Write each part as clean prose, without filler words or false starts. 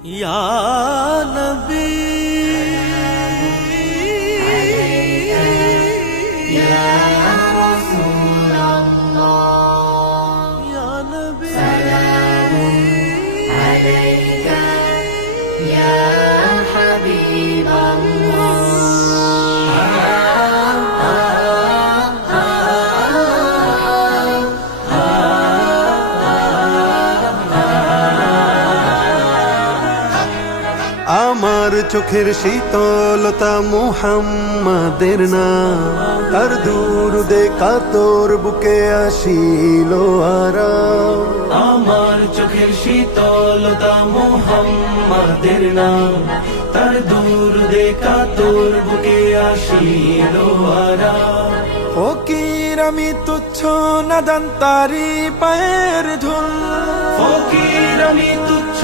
या नबी या रसूल अल्लाह या नबी सलामुन अलैका या हबीब আমার চোখের শীতলতা মুহাম্মাদের নাম, তার দুরুদে কাতর বুকে আসিল আরাম। আমার চোখের শীতলতা মুহাম্মাদের নাম, তার দুরুদে কাতর বুকে আসিল আরাম। ফকির আমি তুচ্ছ নাদান তারি পায়ের ধুল, ফকির আমি তুচ্ছ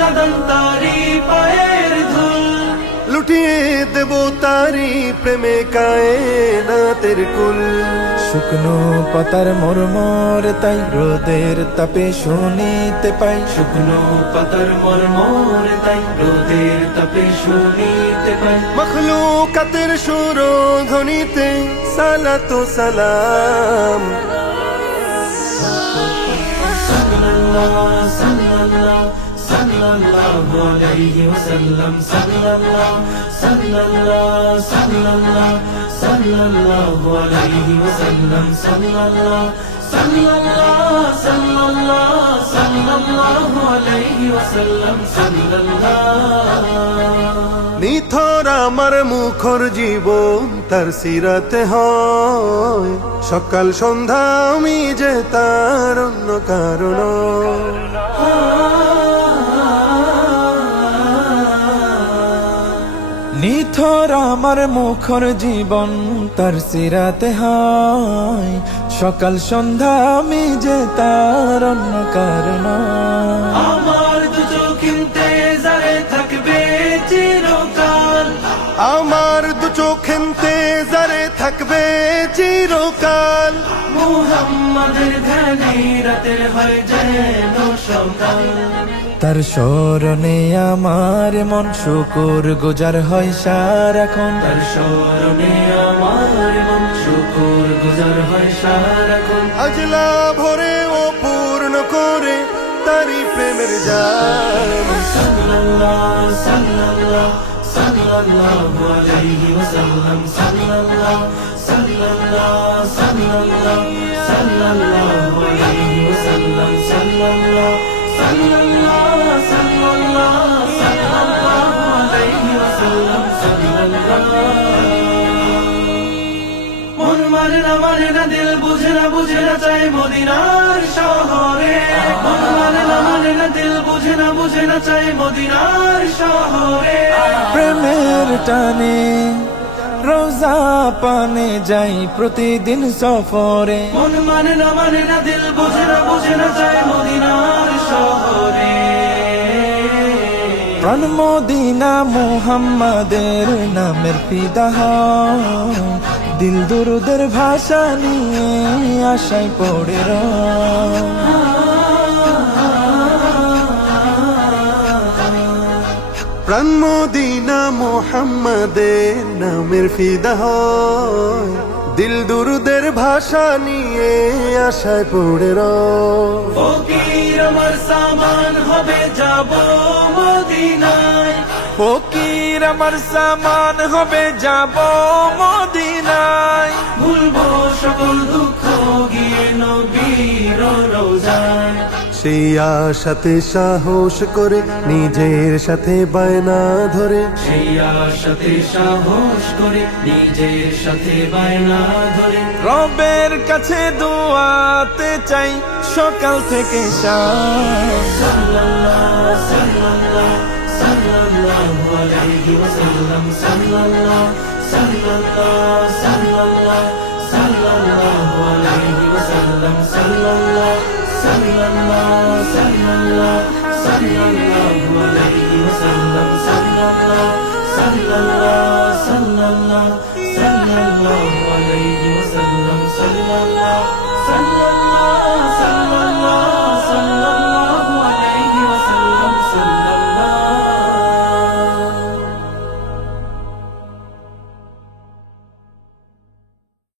নাদান তারি পায়ের ধুল, লুটিয়ে দেব তারি প্রেমে কায়নাতের কুল। শুকনো পাতার মরমর তাই রোদের তাপে শুনিতে পাই, শুকনো পাতার মর্মর তাই রোদের তাপে শুনিতে পাই। মখলুকাতের সুরধ্বনিতে সালাতু সালাম। সাল্লাল্লাহু সাল্লাল্লাহু সাল্লাল্লাহু আলাইহি ওয়াসাল্লাম, সাল্লাল্লাহু সাল্লাল্লাহু সাল্লাল্লাহু সাল্লাল্লাহু আলাইহি ওয়াসাল্লাম, সাল্লাল্লাহু সাল্লাল্লাহু সাল্লাল্লাহু সাল্লাল্লাহু আলাইহি ওয়াসাল্লাম, সাল্লাল্লাহু। নিথর আমার মুখর জীবন তার সিরাতে হয়, সকাল সন্ধ্যা আমি যে তার অন্য কারণ। নিথর আমার মুখর জীবন তার সিরাতে হয়, সকাল সন্ধ্যা আমি যে তার অন্য কারণ। আমার দু চোখিনতে জারে থাকবে চিরকাল, আমার দু চোখেন্তে জারে থাকবে চিরকাল। মুহাম্মাদের ধ্যানে রাতের হয় যেন সকাল, তার স্মরণে আমার মন শুকুর গুজার হয় সারাক্ষণ। তার স্মরণে আমার মন শুকুর গুজার হয় সারাক্ষণ। আজলা ভরে ও পূর্ণ করে তারি প্রেমের জাম। সাল্লাল্লাহু সাল্লাল্লাহু সাল্লাল্লাহু আলাইহি ওয়াসাল্লাম, সাল্লাল্লাহু সাল্লাল্লাহু সাল্লাল্লাহু সাল্লাল্লাহু আলাইহি ওয়াসাল্লাম, সাল্লাল্লাহু সাল্লাল্লাহু সাল্লাল্লাহু সাল্লাল্লাহু আলাইহি ওয়াসাল্লাম, সাল্লাল্লাহু। মন মানে না দিল বুঝে না চাই মদিনার শহরে। মন মানে না দিল বুঝে না চাই মদিনার শহরে। প্রেমের টানে রোজা পানে যাই প্রতিদিন সফরে। মন মানে না দিল বুঝে না চাই মদিনার শহরে। প্রাণ মদিনা মুহাম্মাদের নামের ফিদা হয়, দিল দুরুদের ভাষা নিয়ে আশায় পড়ে রয়। প্রাণ মদিনা মুহাম্মাদের নামের ফিদা হয়, দিল দুরুদের ভাষা নিয়ে আশায় পড়ে রয়। ফকির আমার সামান হবে যাব মদিনায়, ফকির আমার সামান হবে যাব মদিনায়। ভুলবো সকল দুঃখ গিয়ে নবীর রোজায়। সেই আশাতে সাহস করে নিজের সাথে বায়না ধরে, সেই আশাতে সাহস করে নিজের সাথে বায়না ধরে। রবের কাছে দোয়াতে চাই সকাল থেকে শাম। সাল্লাল্লাহু সাল্লাল্লাহু সাল্লাল্লাহু আলাইহি ওয়াসাল্লাম, সাল্লাল্লাহু সাল্লাল্লাহু সাল্লাল্লাহু সাল্লাল্লাহু আলাইহি ওয়াসাল্লাম, সাল্লাল্লাহু সাল্লাল্লাহু সাল্লাল্লাহু সাল্লাল্লাহু